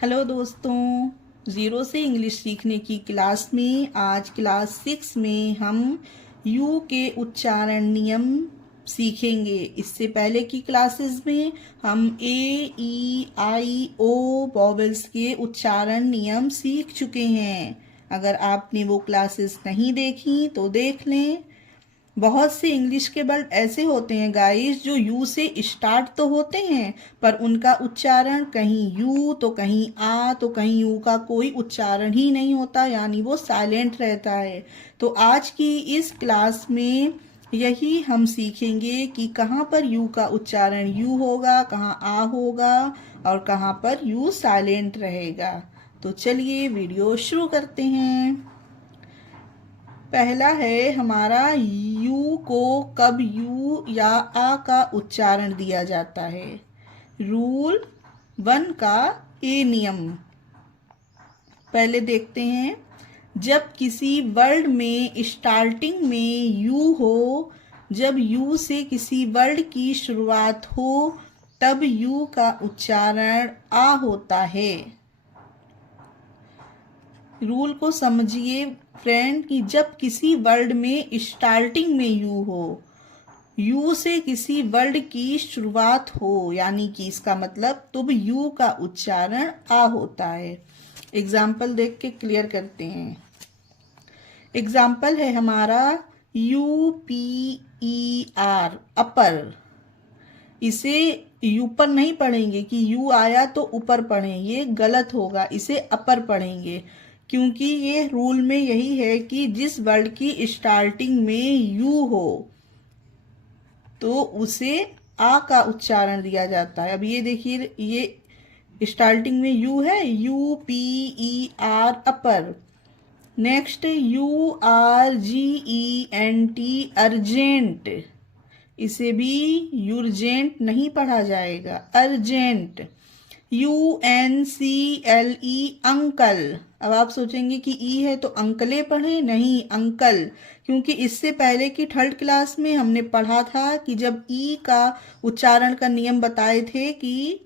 Hello दोस्तों, zero से English सीखने की क्लास में आज क्लास 6 में हम यू के उच्चारण नियम सीखेंगे। इससे पहले की क्लासेस में हम ए, ई, आई, ओ वॉवेल्स के उच्चारण नियम सीख चुके हैं। अगर आपने वो क्लासेस नहीं देखी तो देख लें। बहुत से इंग्लिश के वर्ड ऐसे होते हैं गाइस जो यू से स्टार्ट तो होते हैं पर उनका उच्चारण कहीं यू तो कहीं आ तो कहीं यू का कोई उच्चारण ही नहीं होता, यानी वो साइलेंट रहता है। तो आज की इस क्लास में यही हम सीखेंगे कि कहाँ पर यू का उच्चारण यू होगा, कहाँ आ होगा और कहाँ पर यू साइलेंट रहेगा। तो चलिए वीडियो शुरू करते हैं। पहला है हमारा यू को कब यू या आ का उच्चारण दिया जाता है। रूल 1 का ए नियम पहले देखते हैं। जब किसी वर्ड में स्टार्टिंग में यू हो, जब यू से किसी वर्ड की शुरुआत हो तब यू का उच्चारण आ होता है। रूल को समझिए फ्रेंड कि जब किसी वर्ड में स्टार्टिंग में यू हो, यू से किसी वर्ड की शुरुआत हो, यानी कि इसका मतलब तब यू का उच्चारण आ होता है। एग्जाम्पल देख के क्लियर करते हैं। एग्जाम्पल है हमारा यू पी ई आर, अपर। इसे यू पर नहीं पढ़ेंगे कि यू आया तो ऊपर पढ़ें, ये गलत होगा। इसे अपर पढ़ेंगे क्योंकि ये रूल में यही है कि जिस वर्ड की स्टार्टिंग में यू हो तो उसे आ का उच्चारण दिया जाता है। अब ये देखिए, ये स्टार्टिंग में यू है, U P E R, upper. Next U R G E N T, urgent. इसे भी यूरजेंट नहीं पढ़ा जाएगा, अर्जेंट। UNCLE, uncle. अब आप सोचेंगे कि ई है तो अंकले पढ़े, नहीं, अंकल। क्योंकि इससे पहले की थर्ड क्लास में हमने पढ़ा था कि जब ई का उच्चारण का नियम बताए थे कि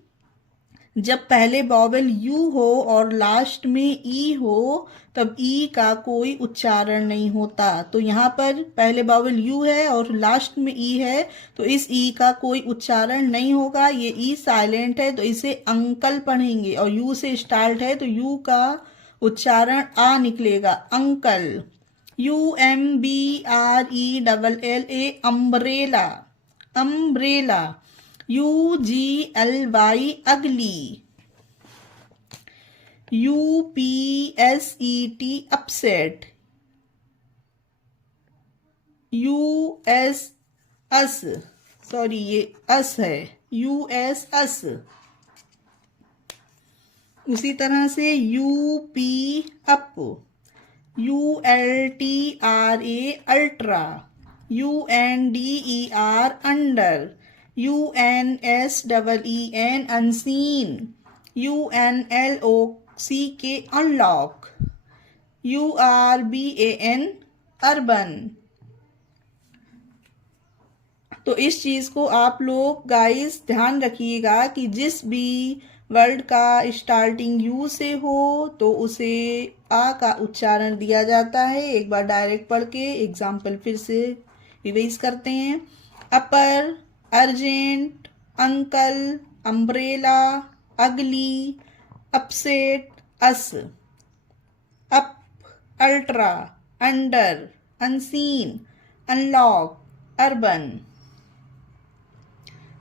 जब पहले वॉवेल यू हो और लास्ट में ई हो तब ई का कोई उच्चारण नहीं होता। तो यहाँ पर पहले वॉवेल यू है और लास्ट में ई है तो इस ई का कोई उच्चारण नहीं होगा। ये ई साइलेंट है तो इसे अंकल पढ़ेंगे, और यू से स्टार्ट है तो यू का उच्चारण आ निकलेगा, uncle. UMBRELLA, umbrella, umbrella. UGLY, अगली। UPSET, upset. US, अस, सॉरी ये अस है, US, अस। उसी तरह से UP, up. ULTRA, ultra. UNDER, under. UNSEEN, unseen. UNLOCK, unlock. URBAN, urban. तो इस चीज को आप लोग गाइस ध्यान रखिएगा कि जिस भी वर्ड का स्टार्टिंग यू से हो तो उसे आ का उच्चारण दिया जाता है। एक बार डायरेक्ट पढ़ के एग्जाम्पल फिर से रिवाइज करते हैं। Upper, urgent, uncle, umbrella, ugly, upset, us. Up, ultra, under, unseen, unlock, urban.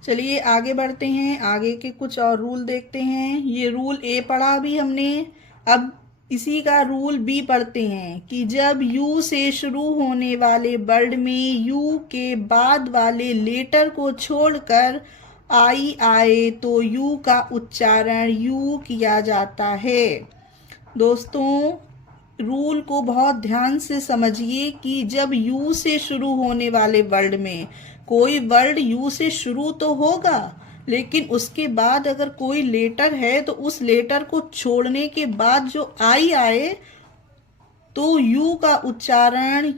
चलिए आगे बढ़ते हैं, आगे के कुछ और रूल देखते हैं। ये रूल ए पढ़ा भी हमने, अब इसी का रूल बी पढ़ते हैं कि जब यू से शुरू होने वाले वर्ड में यू के बाद वाले लेटर को छोड़कर आई आए तो यू का उच्चारण यू किया जाता है। दोस्तों रूल को बहुत ध्यान से समझिए कि जब यू से शुरू होने वाले वर्ड में, कोई वर्ड यू से शुरू तो होगा लेकिन उसके बाद अगर कोई लेटर है तो उस लेटर को छोड़ने के बाद जो आई आए तो यू का उच्चारण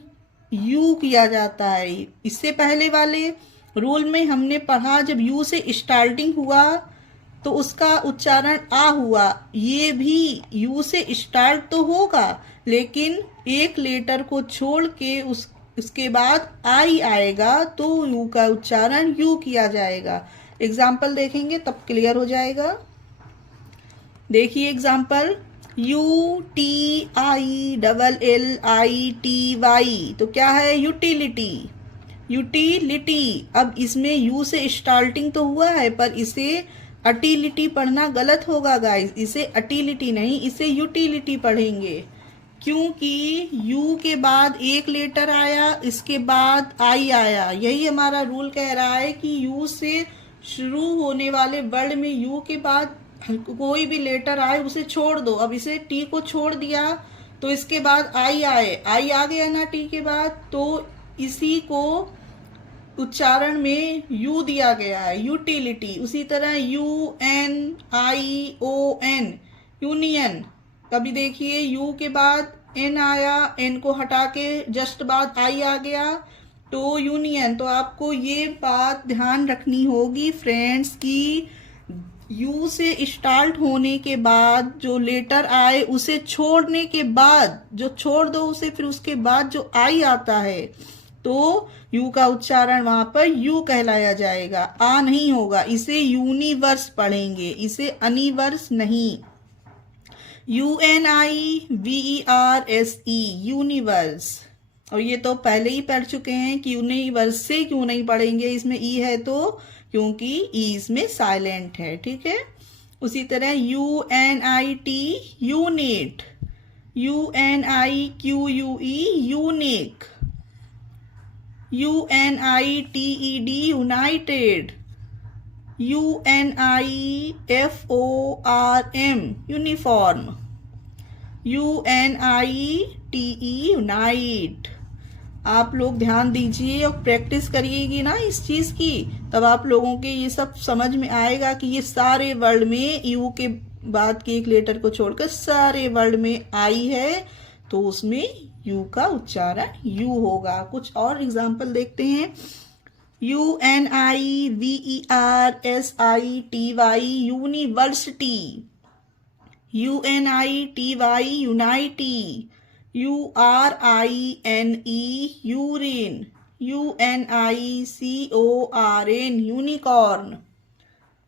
यू किया जाता है। इससे पहले वाले रूल में हमने पढ़ा जब यू से स्टार्टिंग हुआ तो उसका उच्चारण आ हुआ। ये भी यू से स्टार्ट तो होगा, लेकिन एक लेटर को छोड़ के उसके बाद आई आएगा, तो यू का उच्चारण यू किया जाएगा। एग्जाम्पल देखेंगे तब क्लियर हो जाएगा। देखिए example, U T I double L I T Y, तो क्या है? यूटिलिटी। यूटिलिटी। अब इसमें यू से स्टार्टिंग तो हुआ है, पर इसे अटिलिटी पढ़ना गलत होगा गाइस। इसे अटिलिटी नहीं, इसे यूटिलिटी पढ़ेंगे, क्योंकि यू के बाद एक लेटर आया, इसके बाद आई आया। यही हमारा रूल कह रहा है कि यू से शुरू होने वाले वर्ड में यू के बाद कोई भी लेटर आए उसे छोड़ दो। अब इसे टी को छोड़ दिया तो इसके बाद आई आए, आई आ गया ना टी के बाद, तो इसी को उच्चारण में यू दिया गया है, यूटिलिटी। उसी तरह U N I O N, union. कभी देखिए यू के बाद एन आया, एन को हटा के जस्ट बाद आई आ गया, तो यूनियन। तो आपको ये बात ध्यान रखनी होगी फ्रेंड्स कि यू से स्टार्ट होने के बाद जो लेटर आए उसे छोड़ने के बाद, जो छोड़ दो उसे, फिर उसके बाद जो आई आता है, तो यू का उच्चारण वहां पर यू कहलाया जाएगा, आ नहीं होगा। इसे यूनिवर्स पढ़ेंगे, इसे अनिवर्स नहीं। UNIVERSE, universe. और ये तो पहले ही पढ़ चुके हैं कि यूनिवर्स से क्यों नहीं पढ़ेंगे, इसमें ई है तो, क्योंकि ई इसमें साइलेंट है, ठीक है। उसी तरह UNIT, unit. UNIQUE, unique. UNITED, United. UNIFORM, uniform. UNITE, unite. आप लोग ध्यान दीजिए और प्रैक्टिस करिएगी ना इस चीज की, तब आप लोगों के ये सब समझ में आएगा कि ये सारे वर्ड में यू के बाद के एक लेटर को छोड़कर सारे वर्ड में आई है, तो उसमें यू का उच्चारण यू होगा। कुछ और एग्जाम्पल देखते हैं। UNIVERSITY, university. UNITY, unity. URINE, urine. UNICORN, unicorn.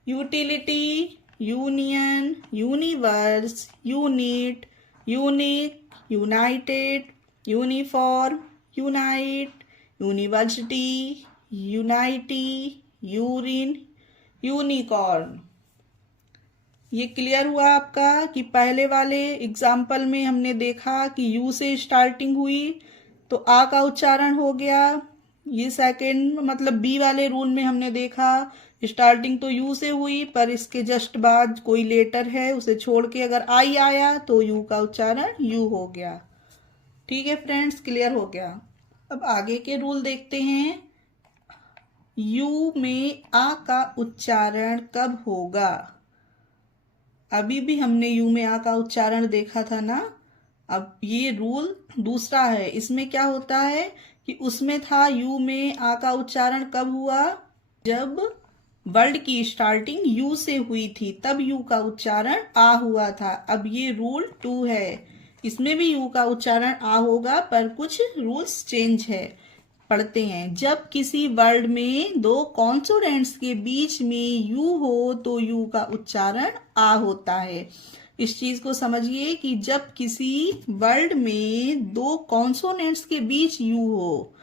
Utility, union, universe, unit, unique, United, uniform, unite, university, unity, urine, unicorn. ये क्लियर हुआ आपका कि पहले वाले एग्जाम्पल में हमने देखा कि यू से स्टार्टिंग हुई तो आ का उच्चारण हो गया। ये सेकंड मतलब बी वाले रूल में हमने देखा स्टार्टिंग तो यू से हुई, पर इसके जस्ट बाद कोई लेटर है उसे छोड़ के अगर आई आया तो यू का उच्चारण यू हो गया। ठीक है फ्रेंड्स, क्लियर हो गया। अब आगे के रूल देखते हैं। यू में आ का उच्चारण कब होगा? अभी भी हमने यू में आ का उच्चारण देखा था ना। अब ये रूल दूसरा है। इसमें क्या होता है कि उसमें था यू में आ का उच्चारण कब हुआ? जब वर्ड की स्टार्टिंग यू से हुई थी, तब यू का उच्चारण आ हुआ था। अब ये रूल 2 है, इसमें भी यू का उच्चारण आ होगा, पर कुछ रूल्स चेंज है। पढ़ते हैं। जब किसी वर्ड में दो कॉन्सोनेंट्स के बीच में यू हो तो यू का उच्चारण आ होता है। इस चीज को समझिए कि जब किसी वर्ड में दो कॉन्सोनेंट्स के बीच यू हो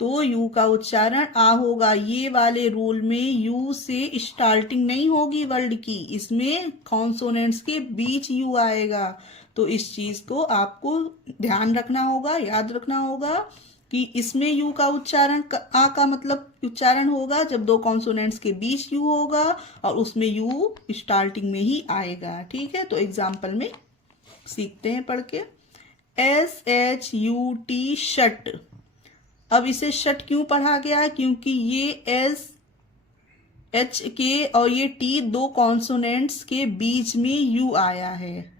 तो यू का उच्चारण आ होगा। ये वाले रूल में यू से स्टार्टिंग नहीं होगी वर्ड की, इसमें कॉन्सोनेंट्स के बीच यू आएगा। तो इस चीज को आपको ध्यान रखना होगा, याद रखना होगा कि इसमें यू का उच्चारण आ का मतलब उच्चारण होगा जब दो कॉन्सोनेंट्स के बीच यू होगा और उसमें यू स्टार्टिंग में ही आएगा। ठीक है, तो एग्जाम्पल में सीखते हैं पढ़ के। SHUT, shut. अब इसे शट क्यों पढ़ा गया? क्योंकि ये SH और ये T दो कॉन्सोनेंट्स के बीच में यू आया है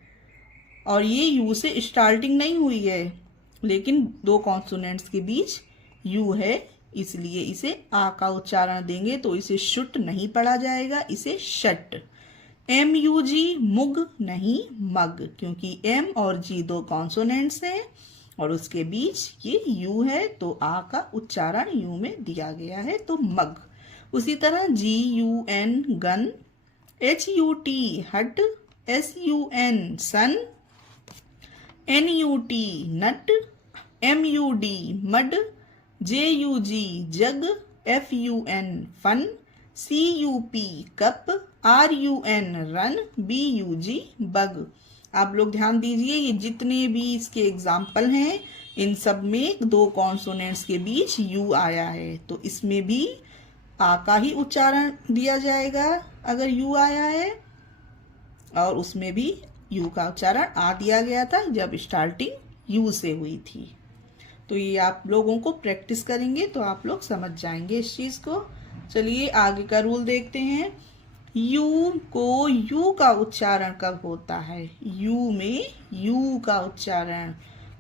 और ये यू से स्टार्टिंग नहीं हुई है, लेकिन दो कॉन्सोनेंट्स के बीच यू है, इसलिए इसे आ का उच्चारण देंगे तो इसे शुट नहीं पढ़ा जाएगा, इसे शट। MUG मुग नहीं मग, क्योंकि M और G दो कॉन्सोनेंट्स हैं और उसके बीच ये U है, तो आ का उच्चारण U में दिया गया है, तो मग। उसी तरह GUN gun, HUT hut, SUN sun, NUT nut, MUD mud, JUG jug, FUN fun, CUP cup, RUN run, BUG bug. आप लोग ध्यान दीजिए, ये जितने भी इसके एग्जाम्पल हैं इन सब में दो कॉन्सोनेंट्स के बीच U आया है, तो इसमें भी आ का ही उच्चारण दिया जाएगा अगर U आया है, और उसमें भी U का उच्चारण आ दिया गया था जब स्टार्टिंग U से हुई थी। तो ये आप लोगों को प्रैक्टिस करेंगे तो आप लोग समझ जाएंगे इस चीज को। चलिए आगे का रूल देखते हैं। यू को यू का उच्चारण कब होता है? यू में यू का उच्चारण,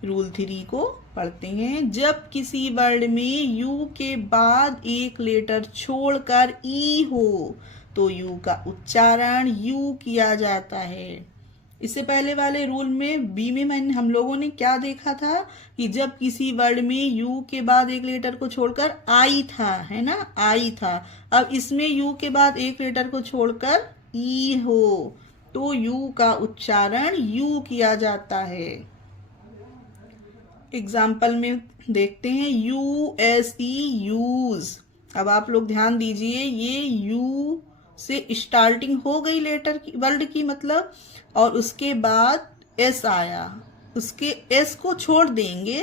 रूल 3 को पढ़ते हैं। जब किसी वर्ड में यू के बाद एक लेटर छोड़कर ई हो तो यू का उच्चारण यू किया जाता है। इससे पहले वाले रूल में बी में हम लोगों ने क्या देखा था कि जब किसी वर्ड में यू के बाद एक लेटर को छोड़कर आई था, है ना, आई था। अब इसमें यू के बाद एक लेटर को छोड़कर ई हो तो यू का उच्चारण यू किया जाता है। एग्जाम्पल में देखते हैं USE यूज। अब आप लोग ध्यान दीजिए, ये यू से स्टार्टिंग हो गई लेटर की, वर्ड की मतलब, और उसके बाद एस आया, उसके एस को छोड़ देंगे,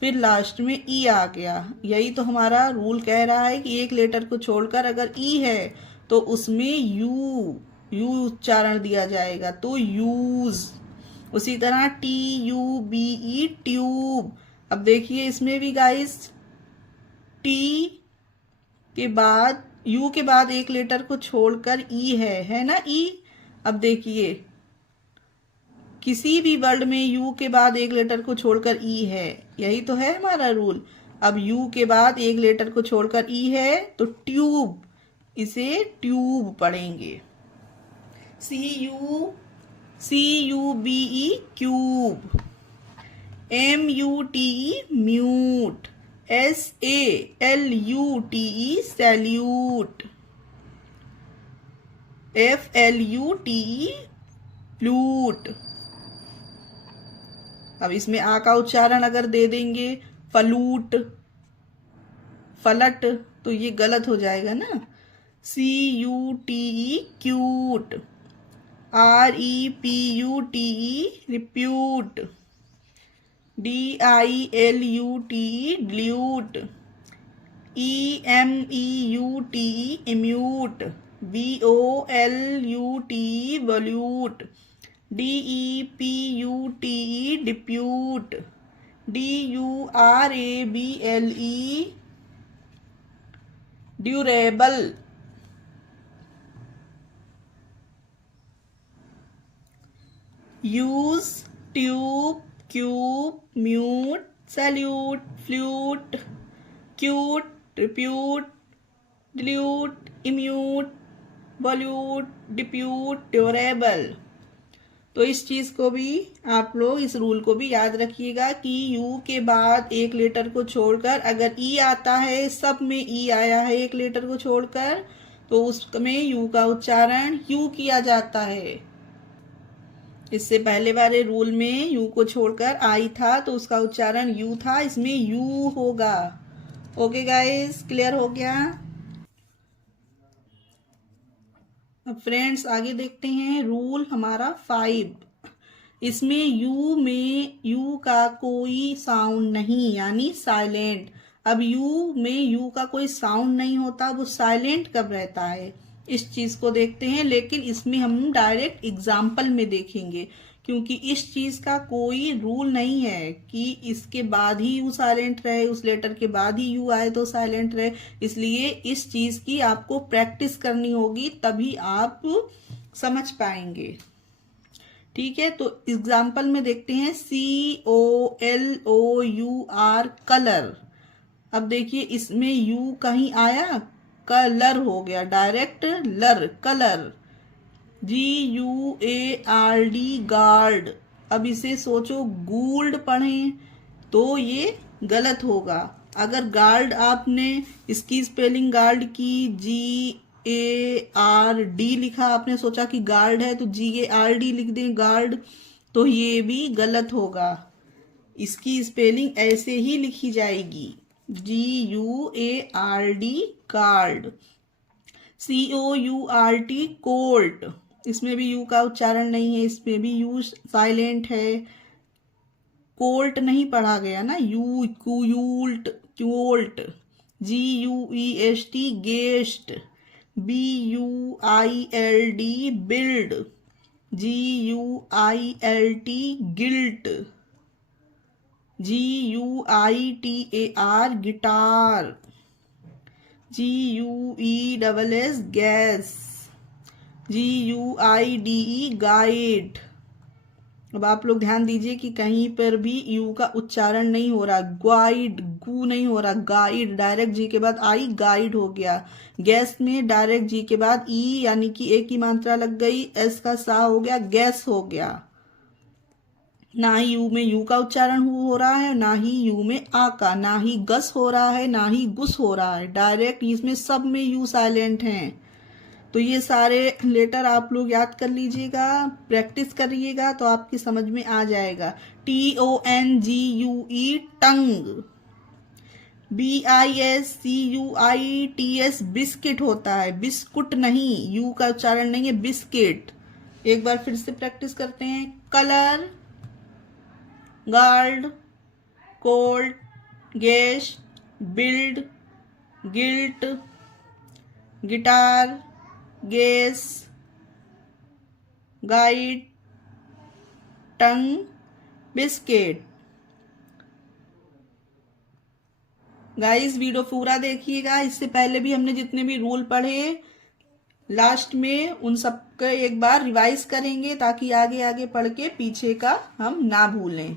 फिर लास्ट में ई आ गया। यही तो हमारा रूल कह रहा है कि एक लेटर को छोड़कर अगर ई है तो उसमें यू उच्चारण दिया जाएगा, तो यूज। उसी तरह TUBE ट्यूब। अब देखिए इसमें भी गाइस टी के बाद यू के बाद एक लेटर को छोड़कर ई है ना, ई। अब देखिए किसी भी वर्ड में यू के बाद एक लेटर को छोड़कर ई है, यही तो है हमारा रूल। अब यू के बाद एक लेटर को छोड़कर ई है तो ट्यूब, इसे ट्यूब पढ़ेंगे। CUBE cube, MUTE mute, SALUTE salute, FLUTE flute. अब इसमें आ का उच्चारण अगर दे देंगे फलूट, फलट, तो ये गलत हो जाएगा ना। CUTE cute, REPUTE repute, DILUTE dilute, EMEUTE emeute, BOLUTE volute, DEPUTE depute, DURABLE durable. Use, tube, cube, mute, salute, flute, cute, repute, dilute, emeute, volute, depute, durable. तो इस चीज को भी आप लोग, इस रूल को भी याद रखिएगा कि यू के बाद एक लेटर को छोड़कर अगर ई आता है, सब में ई आया है एक लेटर को छोड़कर, तो उसमें यू का उच्चारण यू किया जाता है। इससे पहले वाले रूल में यू को छोड़कर आई था तो उसका उच्चारण यू था, इसमें यू होगा। ओके गाइस, क्लियर हो गया? अब फ्रेंड्स आगे देखते हैं रूल हमारा 5। इसमें यू में यू का कोई साउंड नहीं, यानी साइलेंट। अब यू में यू का कोई साउंड नहीं होता, वो साइलेंट कब रहता है इस चीज को देखते हैं। लेकिन इसमें हम डायरेक्ट एग्जाम्पल में देखेंगे, क्योंकि इस चीज का कोई रूल नहीं है कि इसके बाद ही यू साइलेंट रहे, उस लेटर के बाद ही यू आए तो साइलेंट रहे। इसलिए इस चीज की आपको प्रैक्टिस करनी होगी, तभी आप समझ पाएंगे। ठीक है, तो एग्जाम्पल में देखते हैं COLOUR कलर। अब देखिए इसमें यू कहीं आया, कलर हो गया, डायरेक्ट लर, कलर। GUARD guard. अब इसे सोचो गोल्ड पढ़ें तो ये गलत होगा। अगर गार्ड आपने इसकी स्पेलिंग गार्ड की GARD लिखा, आपने सोचा कि गार्ड है तो GARD लिख दें गार्ड, तो ये भी गलत होगा। इसकी स्पेलिंग ऐसे ही लिखी जाएगी GUARD गार्ड। COURT कोल्ट, इसमें भी यू का उच्चारण नहीं है, इसमें भी यू साइलेंट है। कोल्ट नहीं पढ़ा गया ना, यू क्यूल्ट क्योल्ट। GUEST guest. BUILD build. GUILT guilt. GUITAR guitar. GUESS guess. GUIDE guide. अब आप लोग ध्यान दीजिए कि कहीं पर भी यू का उच्चारण नहीं हो रहा, ग्वाइड गु नहीं हो रहा, गाइड डायरेक्ट जी के बाद आई गाइड हो गया। गैस में डायरेक्ट जी के बाद ई यानी कि ए की मात्रा लग गई, एस का सा हो गया, गैस हो गया। ना ही यू में यू का उच्चारण हो रहा है, ना ही यू में आ का, ना ही गस हो रहा है, ना ही गुस हो रहा है, डायरेक्ट इसमें सब में यू साइलेंट हैं। तो ये सारे लेटर आप लोग याद कर लीजिएगा, प्रैक्टिस करिएगा तो आपकी समझ में आ जाएगा। TONGUE टंग। BISCUITS बिस्किट होता है, बिस्कुट नहीं, यू का उच्चारण नहीं है, बिस्किट। एक बार फिर से प्रैक्टिस करते हैं। Colour, guard, cold, guest, build, guilt, guitar, guess, guide, tongue, biscuit. Guys video पूरा देखिएगा। इससे पहले भी हमने जितने भी रूल पढ़े लास्ट में उन सब का एक बार रिवाइज करेंगे ताकि आगे आगे पढ़ के पीछे का हम ना भूलें।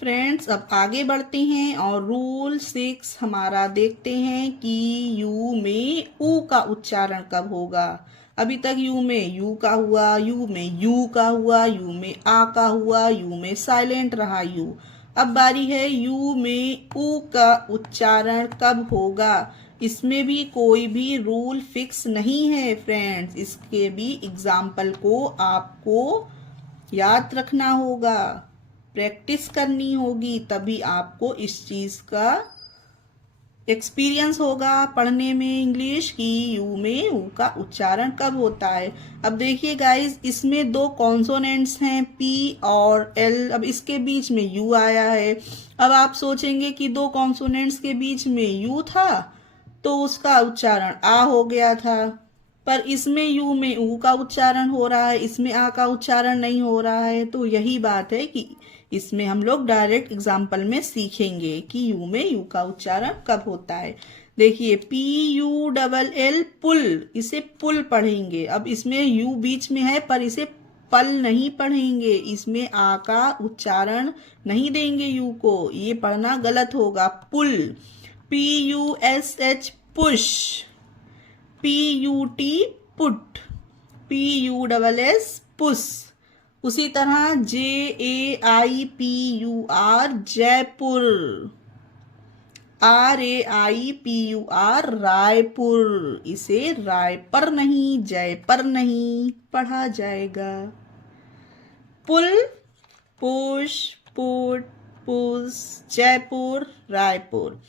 फ्रेंड्स अब आगे बढ़ते हैं और रूल 6 हमारा देखते हैं कि यू में ऊ का उच्चारण कब होगा। अभी तक यू में यू का हुआ, यू में यू का हुआ, यू में आ का हुआ, यू में साइलेंट रहा यू। अब बारी है यू में ऊ का उच्चारण कब होगा। इसमें भी कोई भी रूल फिक्स नहीं है फ्रेंड्स, इसके भी एग्जाम्पल को आपको याद रखना होगा, प्रैक्टिस करनी होगी, तभी आपको इस चीज का एक्सपीरियंस होगा पढ़ने में इंग्लिश की यू में ऊ का उच्चारण कब होता है। अब देखिए गाइस, इसमें 2 कॉन्सोनेंट्स हैं पी और एल। अब इसके बीच में यू आया है। अब आप सोचेंगे कि 2 कॉन्सोनेंट्स के बीच में यू था तो उसका उच्चारण आ हो गया था, पर इसमें यू में ऊ का उच्चारण हो रहा है, इसमें आ का उच्चारण नहीं हो रहा है। तो यही बात है कि इसमें हम लोग डायरेक्ट एग्जाम्पल में सीखेंगे कि यू में यू का उच्चारण कब होता है। देखिए PULL पुल, इसे पुल पढ़ेंगे। अब इसमें यू बीच में है पर इसे पल नहीं पढ़ेंगे, इसमें आ का उच्चारण नहीं देंगे यू को, ये पढ़ना गलत होगा। पुल। PUSH push. PUT put. PUSS पुस। उसी तरह JAIPUR जयपुर। RAIPUR रायपुर, इसे राय पर नहीं जय पर नहीं पढ़ा जाएगा। पुल, पुश, पुट, पुस, जयपुर, रायपुर।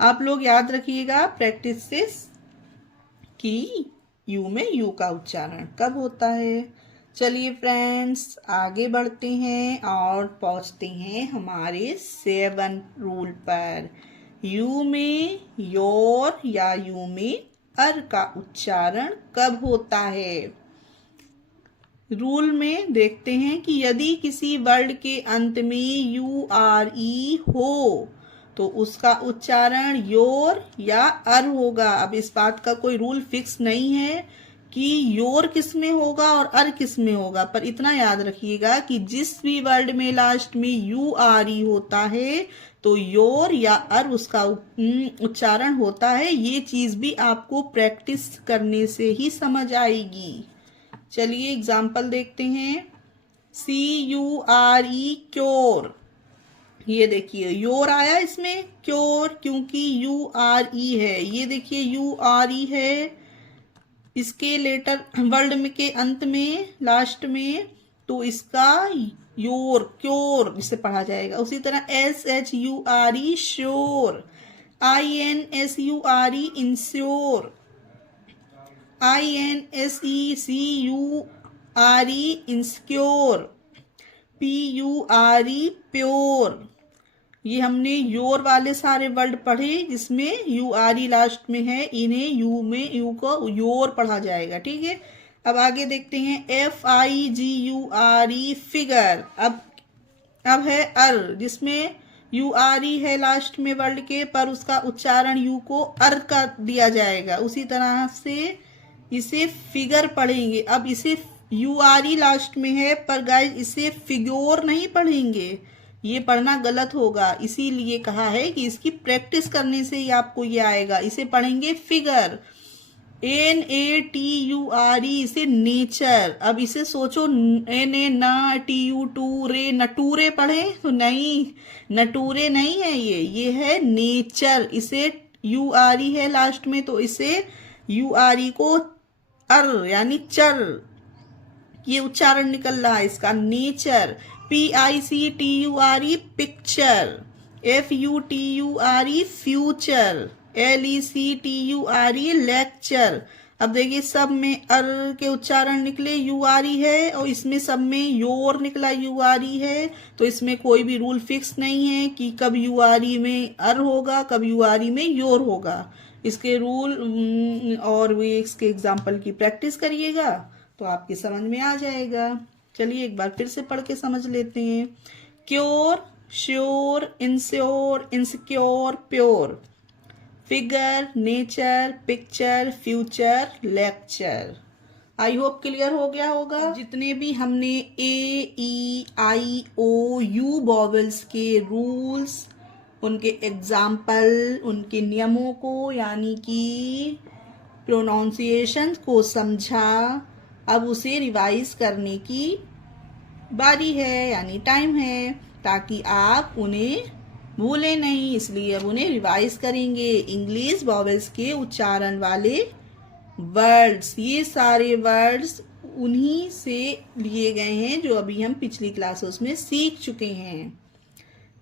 आप लोग याद रखिएगा प्रैक्टिस से कि यू में यू का उच्चारण कब होता है। चलिए फ्रेंड्स आगे बढ़ते हैं और पहुंचते हैं हमारे 7 रूल पर। यू में योर या यू में अर का उच्चारण कब होता है। रूल में देखते हैं कि यदि किसी वर्ड के अंत में URE हो तो उसका उच्चारण योर या अर होगा। अब इस बात का कोई रूल फिक्स नहीं है कि योर किस में होगा और अर किस में होगा, पर इतना याद रखिएगा कि जिस भी वर्ड में लास्ट में URE होता है तो योर या अर उसका उच्चारण होता है। ये चीज भी आपको प्रैक्टिस करने से ही समझ आएगी। चलिए एग्जाम्पल देखते हैं। CURE क्योर, ये देखिए योर आया इसमें, क्योर क्योंकि URE है। ये देखिए URE है इसके लेटर वर्ड में के अंत में लास्ट में, तो इसका योर क्योर इसे पढ़ा जाएगा। उसी तरह SHURE sure, INSURE ensure, INSECURE इंस्क्योर, PURE pure. ये हमने योर वाले सारे वर्ड पढ़े जिसमें URE लास्ट में है, इन्हें यू को योर पढ़ा जाएगा। ठीक है, अब आगे देखते हैं। FIGURE figure. अब है जिसमें URE है लास्ट में वर्ड के, पर उसका उच्चारण यू को का दिया जाएगा। उसी तरह से इसे फिगर पढ़ेंगे। अब इसे URE लास्ट में है, पर गाइस इसे फिग्योर नहीं पढ़ेंगे, ये पढ़ना गलत होगा। इसीलिए कहा है कि इसकी प्रैक्टिस करने से ही आपको ये आएगा। इसे पढ़ेंगे फिगर, NATURE, इसे नेचर। अब इसे सोचो NATURE नटूरे पढ़े तो नहीं, नटूरे नहीं है ये है नेचर। इसे URE है लास्ट में, तो इसे URE को यानी चर, ये उच्चारण निकल रहा है इसका, nature. PICTURE picture, FUTURE future, LECTURE lecture. अब देखिए सब में के उच्चारण निकले, URE है, और इसमें सब में योर निकला, URE है। तो इसमें कोई भी रूल फिक्स नहीं है कि कब URE में होगा, कब URE में योर होगा। इसके रूल और वे इसके एग्जाम्पल की प्रैक्टिस करिएगा तो आपकी समझ में आ जाएगा। चलिए एक बार फिर से पढ़ के समझ लेते हैं। Cure, sure, ensure, insecure, pure, figure, nature, picture, future, lecture. I hope clear हो गया होगा। जितने भी हमने AEIOU वॉवेल्स के रूल्स, उनके एग्जाम्पल, उनके नियमों को यानी कि प्रोनाउंसिएशन को समझा, अब उसे रिवाइज करने की बारी है यानी टाइम है, ताकि आप उन्हें भूलें नहीं। इसलिए अब उन्हें रिवाइज करेंगे। इंग्लिश वॉवेल्स के उच्चारण वाले वर्ड्स, ये सारे वर्ड्स उन्हीं से लिए गए हैं जो अभी हम पिछली क्लासेस में सीख चुके हैं।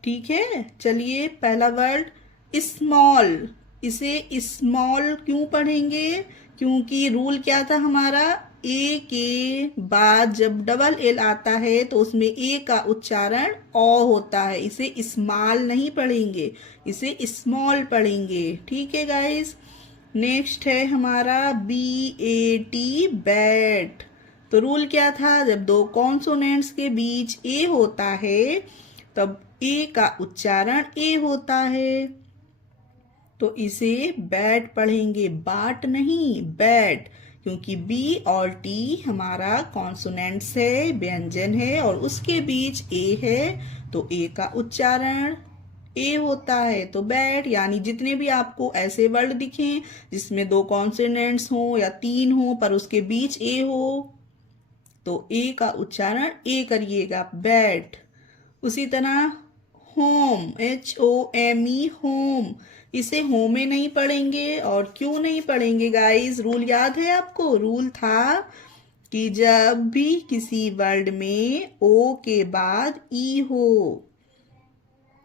ठीक है, चलिए पहला वर्ड स्मॉल। इसे स्मॉल क्यों पढ़ेंगे? क्योंकि रूल क्या था हमारा, ए के बाद जब डबल एल आता है तो उसमें ए का उच्चारण ओ होता है। इसे स्मॉल नहीं पढ़ेंगे, इसे स्मॉल पढ़ेंगे। ठीक है गाइस। नेक्स्ट है हमारा BAT बैट। तो रूल क्या था, जब दो कॉन्सोनेंट्स के बीच ए होता है तब ए का उच्चारण ए होता है, तो इसे बैट पढ़ेंगे, बाट नहीं, बैट। क्योंकि बी और टी हमारा कॉन्सोनेंट्स है, व्यंजन है, और उसके बीच ए है तो ए का उच्चारण ए होता है, तो बैट। यानी जितने भी आपको ऐसे वर्ड दिखें जिसमें दो कॉन्सोनेंट्स हो या तीन हो पर उसके बीच ए हो तो ए का उच्चारण ए करिएगा, बैट। उसी तरह होम, HOME होम, इसे होमे नहीं पढ़ेंगे। और क्यों नहीं पढ़ेंगे गाइस? रूल याद है आपको? रूल था कि जब भी किसी वर्ड में ओ के बाद ई हो,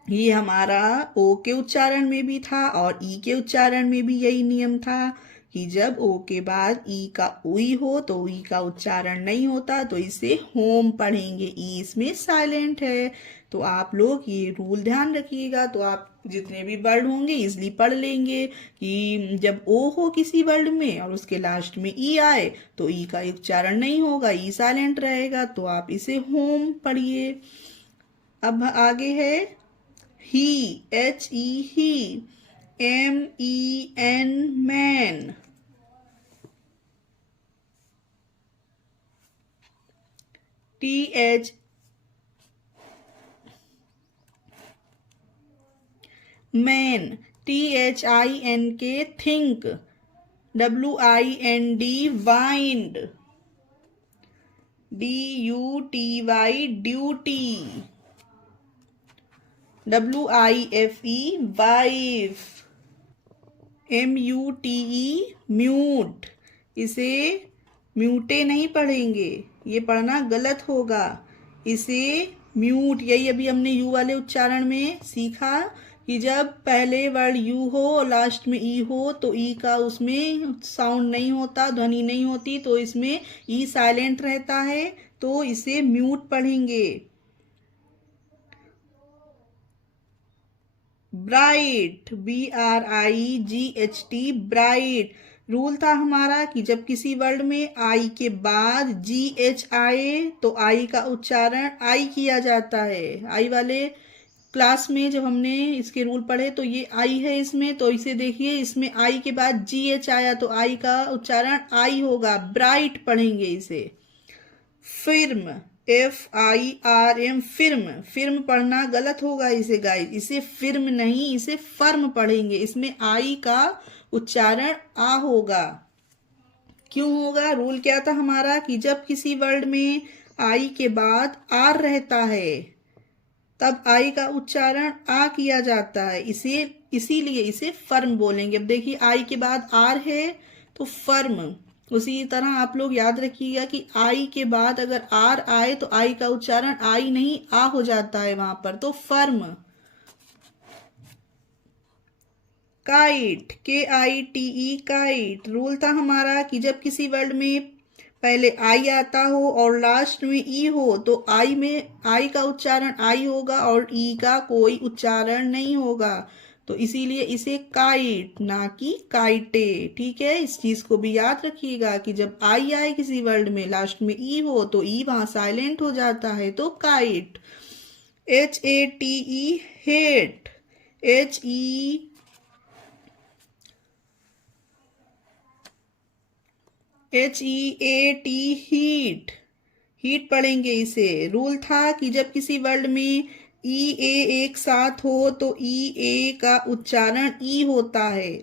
ये हमारा ओ के उच्चारण में भी था और ई के उच्चारण में भी यही नियम था कि जब ओ के बाद ई का उई हो तो ई का उच्चारण नहीं होता, तो इसे होम पढ़ेंगे। ई इसमें साइलेंट है, तो आप लोग ये रूल ध्यान रखिएगा। तो आप जितने भी वर्ड होंगे इजली पढ़ लेंगे कि जब ओ हो किसी वर्ड में और उसके लास्ट में ई आए तो ई का उच्चारण नहीं होगा, ई साइलेंट रहेगा, तो आप इसे होम पढ़िए। अब आगे है ही, HE he, MEN man, TH man, THINK, think, WIND wind, DUTY duty, WIFE wife, MUTE mute. इसे म्यूटे नहीं पढ़ेंगे, ये पढ़ना गलत होगा, इसे म्यूट। यही अभी हमने यू वाले उच्चारण में सीखा कि जब पहले वर्ड यू हो और लास्ट में ई हो तो ई का उसमें साउंड नहीं होता, ध्वनि नहीं होती, तो इसमें ई साइलेंट रहता है, तो इसे म्यूट पढ़ेंगे। Bright, BRIGHT bright. रूल था हमारा कि जब किसी वर्ड में आई के बाद GH आए तो आई का उच्चारण आई किया जाता है। आई वाले क्लास में जब हमने इसके रूल पढ़े तो ये आई है इसमें, तो इसे देखिए, इसमें आई के बाद GH आया तो आई का उच्चारण आई होगा, ब्राइट पढ़ेंगे इसे। फिर्म, FIRM फिर्म, फिर्म पढ़ना गलत होगा इसे गाइस, इसे फिर्म नहीं, इसे फर्म पढ़ेंगे, इसमें आई का उच्चारण आ होगा। क्यों होगा? रूल क्या था हमारा कि जब किसी वर्ड में आई के बाद आर रहता है तब आई का उच्चारण आ किया जाता है, इसीलिए इसे फर्म बोलेंगे। अब देखिए आई के बाद आर है तो फर्म। उसी तरह आप लोग याद रखिएगा कि आई के बाद अगर आर आए तो आई का उच्चारण आई नहीं आ हो जाता है वहां पर, तो firm. Kite, KITE kite. Rule था हमारा कि जब किसी वर्ड में पहले आई आता हो और लास्ट में ई हो तो आई का उच्चारण आई होगा और ई का कोई उच्चारण नहीं होगा, तो इसीलिए इसे काइट ना कि काइटे। ठीक है, इस चीज को भी याद रखिएगा कि जब आई आए किसी वर्ड में लास्ट में ई हो तो ई वहां साइलेंट हो जाता है, तो kite. HATE hate, HEAT heat, heat पढ़ेंगे इसे। रूल था कि जब किसी वर्ड में EA एक साथ हो तो EA का उच्चारण ई होता है।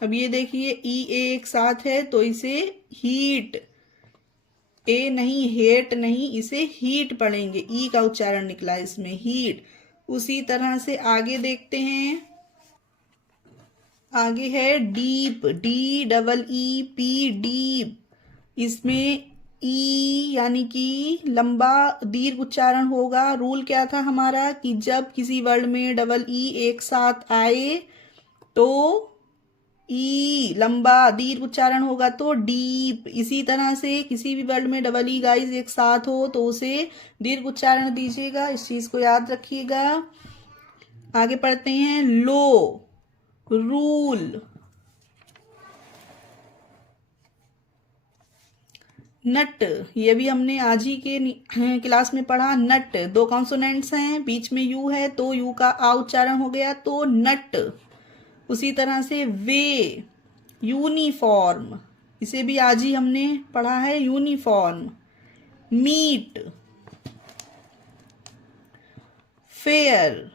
अब ये देखिए EA एक साथ है तो इसे हीट, ए नहीं हेट नहीं, इसे हीट पढ़ेंगे, ई का उच्चारण निकला इसमें, हीट। उसी तरह से आगे देखते हैं, आगे है डीप, DEEP डीप। इसमें ई यानी कि लंबा दीर्घ उच्चारण होगा। रूल क्या था हमारा कि जब किसी वर्ड में डबल ई एक साथ आए तो ई लंबा दीर्घ उच्चारण होगा, तो डीप। इसी तरह से किसी भी वर्ड में डबल ई गाइस एक साथ हो तो उसे दीर्घ उच्चारण दीजिएगा, इस चीज को याद रखिएगा। आगे पढ़ते हैं, लो, रूल, नट। ये भी हमने आज ही के क्लास में पढ़ा, नट। दो कॉन्सोनेंट्स हैं, बीच में यू है तो यू का आ उच्चारण हो गया, तो नट। उसी तरह से वे, यूनिफॉर्म, इसे भी आज ही हमने पढ़ा है, यूनिफॉर्म। Meet, fair,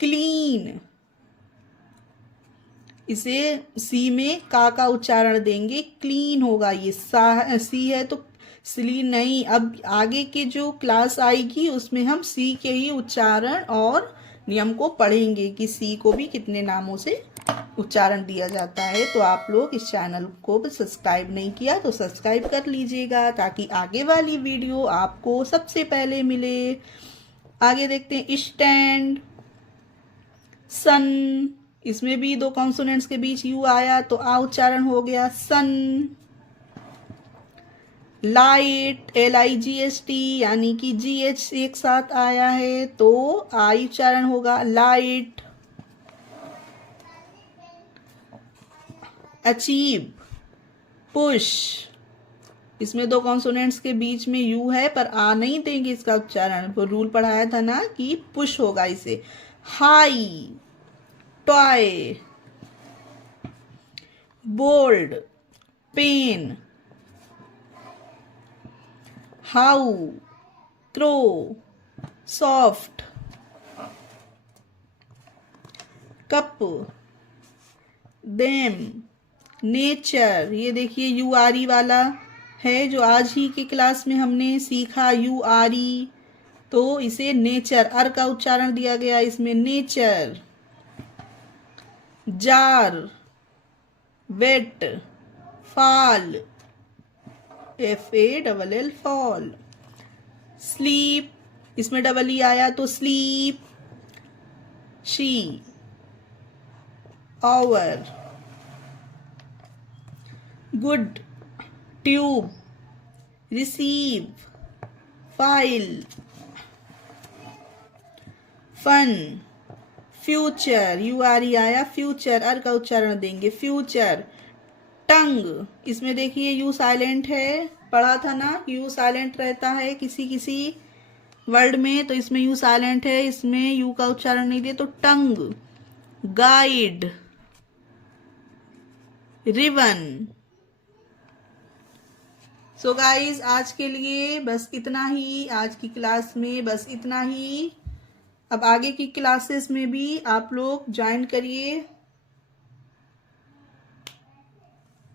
clean. इसे सी में का उच्चारण देंगे, क्लीन होगा, ये सी है तो स्ली नहीं। अब आगे के जो क्लास आएगी उसमें हम सी के ही उच्चारण और नियम को पढ़ेंगे कि सी को भी कितने नामों से उच्चारण दिया जाता है। तो आप लोग इस चैनल को सब्सक्राइब नहीं किया तो सब्सक्राइब कर लीजिएगा ताकि आगे वाली वीडियो आपको सबसे पहले मिले। आगे देखते हैं, स्टैंड, सन। इसमें भी दो कॉन्सोनेंट्स के बीच यू आया तो आ उच्चारण हो गया, सन। लाइट, LIGHT यानी कि GH एक साथ आया है तो आई उच्चारण होगा, लाइट। Achieve, push. इसमें दो कॉन्सोनेंट्स के बीच में यू है पर आ नहीं देंगे इसका उच्चारण, वो रूल पढ़ाया था ना कि पुश होगा इसे। High, toy, bold, pen. How, crow, soft. Cup, them, nature. ये देखिए URE वाला है जो आज ही की क्लास में हमने सीखा, URE, तो इसे नेचर, अर का उच्चारण दिया गया इसमें nature. Jar, wait, fall, FALL fall. Sleep, इसमें डबल ई आया तो sleep. She, our. Good, tube, receive, file. Fun, future, URE आया फ्यूचर, अर का उच्चारण देंगे फ्यूचर। टंग, इसमें देखिए यू साइलेंट है, पढ़ा था ना, यू साइलेंट रहता है किसी किसी वर्ड में, तो इसमें यू साइलेंट है, इसमें यू का उच्चारण नहीं दिया तो tongue. Guide, ribbon. So guys आज के लिए बस इतना ही, आज की क्लास में बस इतना ही। अब आगे की क्लासेस में भी आप लोग ज्वाइन करिए।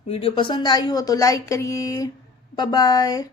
वीडियो पसंद आई हो तो लाइक करिए। Bye bye.